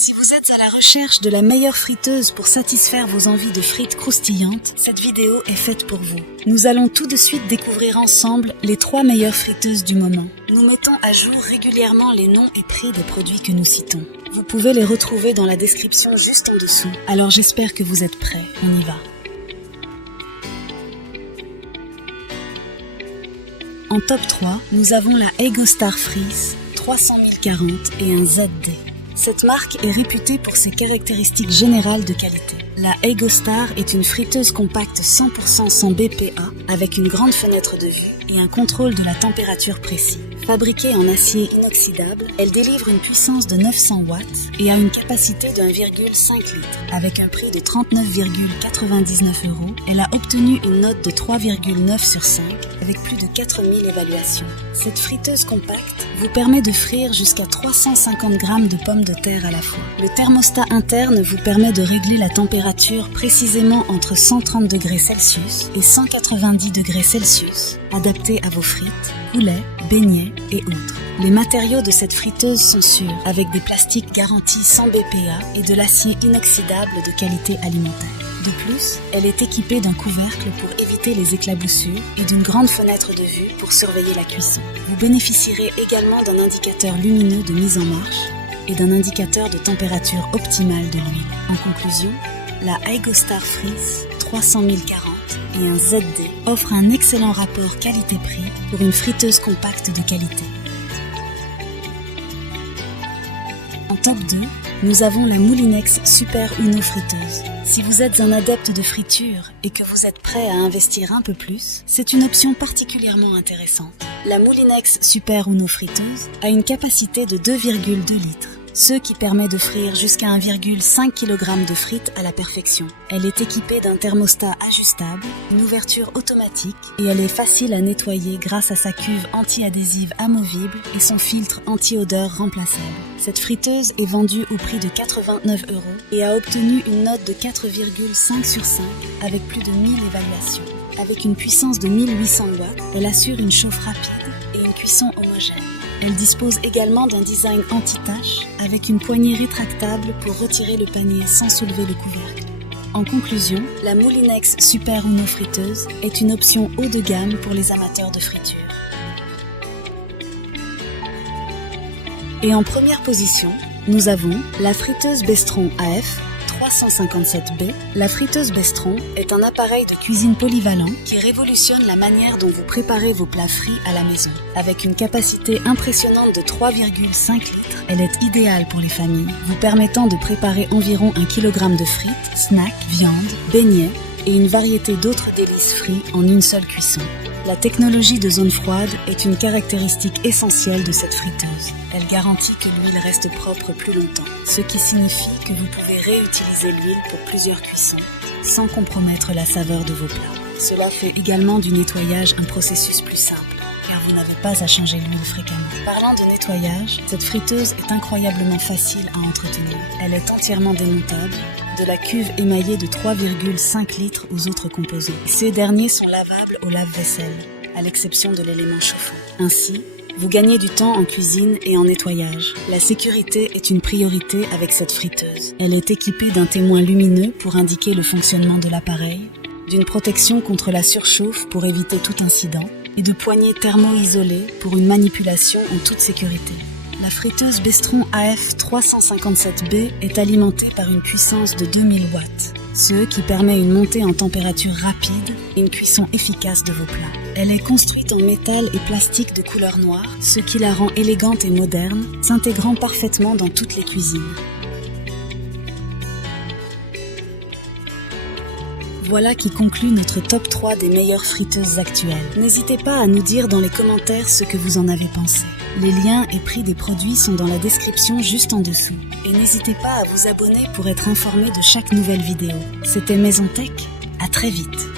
Si vous êtes à la recherche de la meilleure friteuse pour satisfaire vos envies de frites croustillantes, cette vidéo est faite pour vous. Nous allons tout de suite découvrir ensemble les 3 meilleures friteuses du moment. Nous mettons à jour régulièrement les noms et prix des produits que nous citons. Vous pouvez les retrouver dans la description juste en dessous. Alors j'espère que vous êtes prêts, on y va. En top 3, nous avons la Egostar Freeze 300 040 et un ZD. Cette marque est réputée pour ses caractéristiques générales de qualité. La Egostar est une friteuse compacte 100% sans BPA avec une grande fenêtre de vue et un contrôle de la température précis. Fabriquée en acier inoxydable, elle délivre une puissance de 900 watts et a une capacité de 1,5 litre. Avec un prix de 39,99 €, elle a obtenu une note de 3,9 sur 5 avec plus de 4000 évaluations. Cette friteuse compacte vous permet de frire jusqu'à 350 grammes de pommes de terre à la fois. Le thermostat interne vous permet de régler la température précisément entre 130 degrés Celsius et 190 degrés Celsius, adapté à vos frites, poulets, beignets et autres. Les matériaux de cette friteuse sont sûrs, avec des plastiques garantis sans BPA et de l'acier inoxydable de qualité alimentaire. De plus, elle est équipée d'un couvercle pour éviter les éclaboussures et d'une grande fenêtre de vue pour surveiller la cuisson. Vous bénéficierez également d'un indicateur lumineux de mise en marche et d'un indicateur de température optimale de l'huile. En conclusion, la Egostar Freeze 300 040 et un ZD offrent un excellent rapport qualité-prix pour une friteuse compacte de qualité. En top 2, nous avons la Moulinex Super Uno friteuse. Si vous êtes un adepte de friture et que vous êtes prêt à investir un peu plus, c'est une option particulièrement intéressante. La Moulinex Super Uno friteuse a une capacité de 2,2 litres. Ce qui permet de frire jusqu'à 1,5 kg de frites à la perfection. Elle est équipée d'un thermostat ajustable, une ouverture automatique et elle est facile à nettoyer grâce à sa cuve anti-adhésive amovible et son filtre anti-odeur remplaçable. Cette friteuse est vendue au prix de 89 € et a obtenu une note de 4,5 sur 5 avec plus de 1000 évaluations. Avec une puissance de 1800 watts, elle assure une chauffe rapide et une cuisson homogène. Elle dispose également d'un design anti-tache avec une poignée rétractable pour retirer le panier sans soulever le couvercle. En conclusion, la Moulinex Super Uno friteuse est une option haut de gamme pour les amateurs de friture. Et en première position, nous avons la friteuse Bestron AF 357B. La friteuse Bestron est un appareil de cuisine polyvalent qui révolutionne la manière dont vous préparez vos plats frits à la maison. Avec une capacité impressionnante de 3,5 litres, elle est idéale pour les familles, vous permettant de préparer environ 1 kg de frites, snacks, viande, beignets et une variété d'autres délices frits en une seule cuisson. La technologie de zone froide est une caractéristique essentielle de cette friteuse. Elle garantit que l'huile reste propre plus longtemps, ce qui signifie que vous pouvez réutiliser l'huile pour plusieurs cuissons, sans compromettre la saveur de vos plats. Cela fait également du nettoyage un processus plus simple, car vous n'avez pas à changer l'huile fréquemment. Parlant de nettoyage, cette friteuse est incroyablement facile à entretenir. Elle est entièrement démontable, de la cuve émaillée de 3,5 litres aux autres composants. Ces derniers sont lavables au lave-vaisselle, à l'exception de l'élément chauffant. Ainsi, vous gagnez du temps en cuisine et en nettoyage. La sécurité est une priorité avec cette friteuse. Elle est équipée d'un témoin lumineux pour indiquer le fonctionnement de l'appareil, d'une protection contre la surchauffe pour éviter tout incident, et de poignées thermo-isolées pour une manipulation en toute sécurité. La friteuse Bestron AF 357B est alimentée par une puissance de 2000 watts, ce qui permet une montée en température rapide et une cuisson efficace de vos plats. Elle est construite en métal et plastique de couleur noire, ce qui la rend élégante et moderne, s'intégrant parfaitement dans toutes les cuisines. Voilà qui conclut notre top 3 des meilleures friteuses actuelles. N'hésitez pas à nous dire dans les commentaires ce que vous en avez pensé. Les liens et prix des produits sont dans la description juste en dessous. Et n'hésitez pas à vous abonner pour être informé de chaque nouvelle vidéo. C'était Maison Tech, à très vite.